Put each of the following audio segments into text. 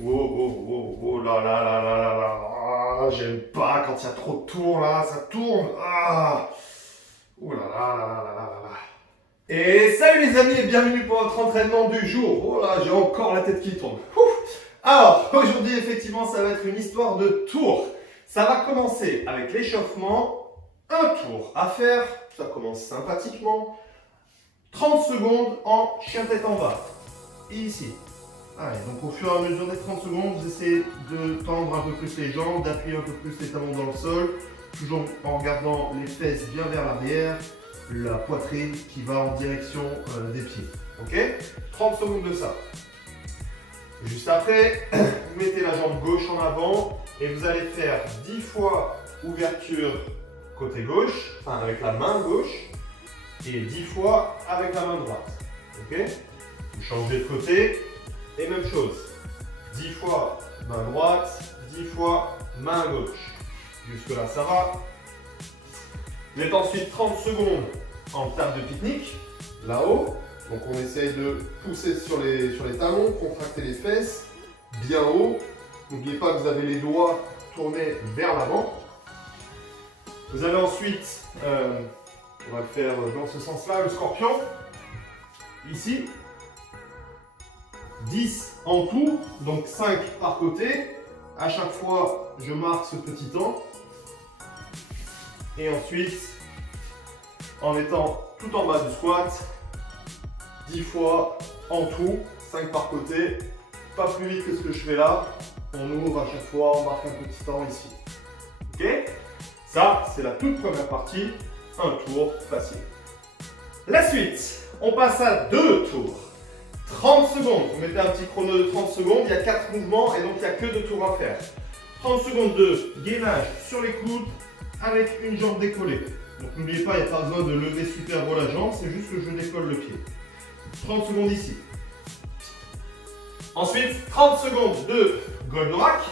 Oh, oh, oh, oh là là là là là là. Ah, j'aime pas quand il y a trop de tours là, ça tourne. Ah. Oh là là là là là là là. Et salut les amis et bienvenue pour notre entraînement du jour. Oh là, j'ai encore la tête qui tourne. Ouf. Alors, aujourd'hui effectivement ça va être une histoire de tours. Ça va commencer avec l'échauffement. Un tour à faire, ça commence sympathiquement. 30 secondes en chien tête en bas. Et ici. Allez, donc au fur et à mesure des 30 secondes, vous essayez de tendre un peu plus les jambes, d'appuyer un peu plus les talons dans le sol, toujours en regardant les fesses bien vers l'arrière, la poitrine qui va en direction des pieds. Ok? 30 secondes de ça. Juste après, vous mettez la jambe gauche en avant et vous allez faire 10 fois ouverture côté gauche, enfin avec la main gauche, et 10 fois avec la main droite. Ok? Vous changez de côté. Et même chose, 10 fois main droite, 10 fois main gauche. Jusque là ça va. Vous êtes ensuite 30 secondes en table de pique-nique, là-haut. Donc on essaye de pousser sur les talons, contracter les fesses, bien haut. N'oubliez pas que vous avez les doigts tournés vers l'avant. Vous avez ensuite, on va le faire dans ce sens-là, le scorpion, ici. 10 en tout, donc 5 par côté. À chaque fois, je marque ce petit temps. Et ensuite, en étant tout en bas du squat, 10 fois en tout, 5 par côté. Pas plus vite que ce que je fais là. On ouvre à chaque fois, on marque un petit temps ici. Ok? Ça, c'est la toute première partie. Un tour facile. La suite, on passe à 2 tours. 30 secondes, vous mettez un petit chrono de 30 secondes, il y a 4 mouvements et donc il n'y a que 2 tours à faire. 30 secondes de gainage sur les coudes avec une jambe décollée. Donc n'oubliez pas, il n'y a pas besoin de lever super haut la jambe, c'est juste que je décolle le pied. 30 secondes ici. Ensuite, 30 secondes de Goldorak.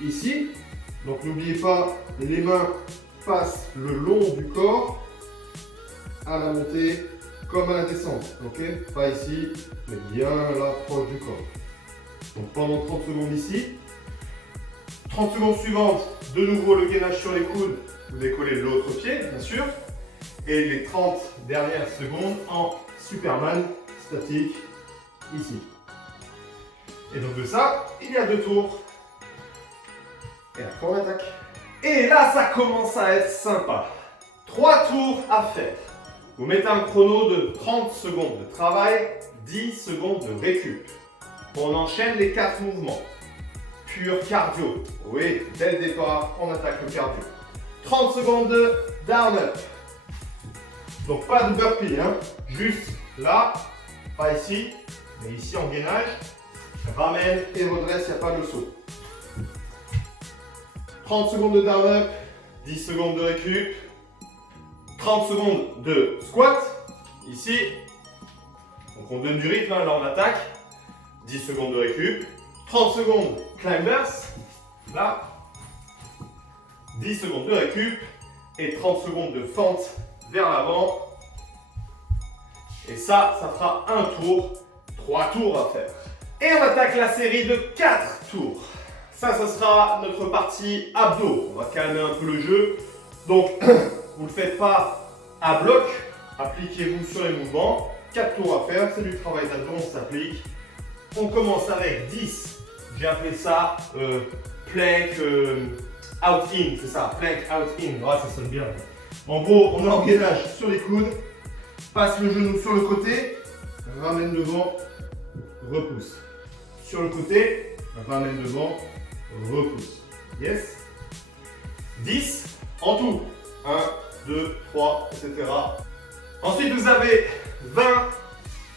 Ici. Donc n'oubliez pas, les mains passent le long du corps à la montée comme à la descente, ok? Pas ici, mais bien là, proche du corps. Donc pendant 30 secondes ici. 30 secondes suivantes, de nouveau le gainage sur les coudes, vous décollez l'autre pied, bien sûr. Et les 30 dernières secondes en Superman, statique, ici. Et donc de ça, il y a 2 tours. Et après on attaque. Et là, ça commence à être sympa. 3 tours à faire. Vous mettez un chrono de 30 secondes de travail, 10 secondes de récup. On enchaîne les 4 mouvements. Pur cardio. Oui, dès le départ, on attaque le cardio. 30 secondes de down-up. Donc pas de burpee, hein. Juste là, pas ici, mais ici en gainage. Ramène et redresse, il n'y a pas de saut. 30 secondes de down-up, 10 secondes de récup. 30 secondes de squat, ici. Donc on donne du rythme, là on attaque. 10 secondes de récup. 30 secondes climbers, là. 10 secondes de récup. Et 30 secondes de fente vers l'avant. Et ça fera un tour. 3 tours à faire. Et on attaque la série de 4 tours. Ça, ce sera notre partie abdos. On va calmer un peu le jeu. Donc, vous ne le faites pas à bloc, appliquez-vous sur les mouvements. 4 tours à faire, c'est du travail d'abdos, on s'applique. On commence avec 10. J'ai appelé ça plank out-in, c'est ça, plank out-in. Ouais, ça sonne bien. En gros, on est en gainage sur les coudes, passe le genou sur le côté, ramène devant, repousse. Sur le côté, ramène devant, repousse. Yes? 10 en tout. 1, 2, 3, etc. Ensuite, vous avez 20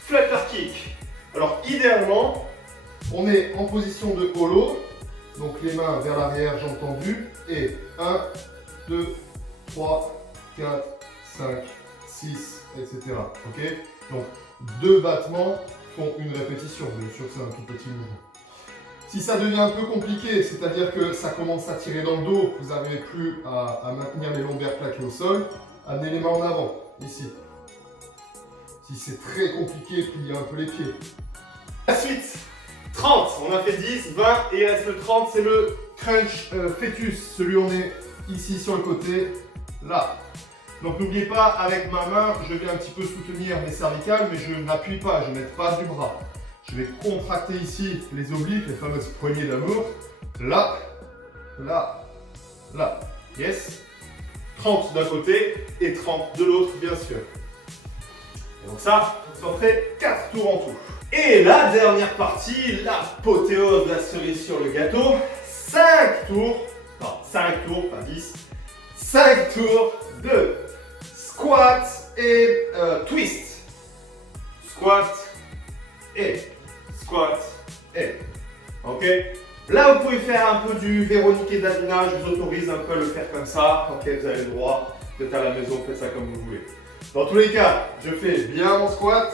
flutter kick. Alors, idéalement, on est en position de hollow. Donc, les mains vers l'arrière, jambes tendues. Et 1, 2, 3, 4, 5, 6, etc. Ok? Donc, 2 battements font une répétition. Bien sûr, c'est un tout petit mouvement. Si ça devient un peu compliqué, c'est-à-dire que ça commence à tirer dans le dos, vous n'arrivez plus à maintenir les lombaires plaquées au sol, amenez les mains en avant, ici. Si c'est très compliqué, pliez un peu les pieds. La suite, on a fait 10, 20 et il reste le 30, c'est le crunch fœtus. Celui où on est ici sur le côté, là. Donc n'oubliez pas, avec ma main, je vais un petit peu soutenir mes cervicales, mais je n'appuie pas, je n'aide pas du bras. Je vais contracter ici les obliques, les fameuses poignées d'amour. Là, là, là. Yes. 30 d'un côté et 30 de l'autre, bien sûr. Et donc ça, vous en ferez 4 tours en tout. Et la dernière partie, l'apothéose de la cerise sur le gâteau. 5 tours, non, 5 tours, pas 10. 5 tours de squat et twist. Squat et squat et. Ok. Là, vous pouvez faire un peu du Véronique et Davina. Je vous autorise un peu à le faire comme ça. Ok, vous avez le droit. Vous êtes à la maison, faites ça comme vous voulez. Dans tous les cas, je fais bien mon squat.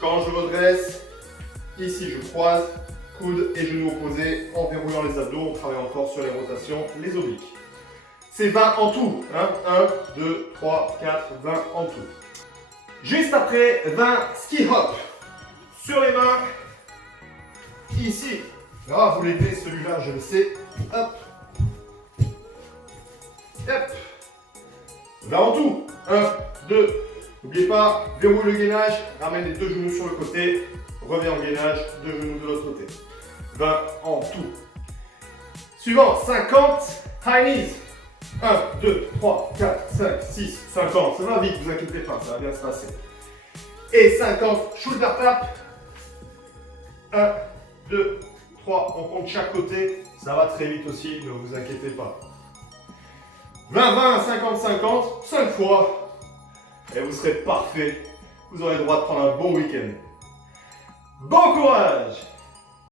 Quand je redresse, ici je croise, coude et genoux opposés en verrouillant les abdos. On travaille encore sur les rotations, les obliques. C'est 20 en tout. Hein. 1, 2, 3, 4, 20 en tout. Juste après, 20 ski hop. Sur les mains, ici. Ah, vous l'aidez celui-là, je le sais. Hop. Hop. 20 en tout. 1, 2. N'oubliez pas, verrouille le gainage, ramène les deux genoux sur le côté, reviens en gainage, deux genoux de l'autre côté. 20 en tout. Suivant, 50 high knees. 1, 2, 3, 4, 5, 6, 50. Ça va vite, vous inquiétez pas, ça va bien se passer. Et 50 shoulder tap. 1, 2, 3, on compte chaque côté. Ça va très vite aussi, ne vous inquiétez pas. 20, 20, 50, 50, 5 fois. Et vous serez parfait. Vous aurez le droit de prendre un bon week-end. Bon courage!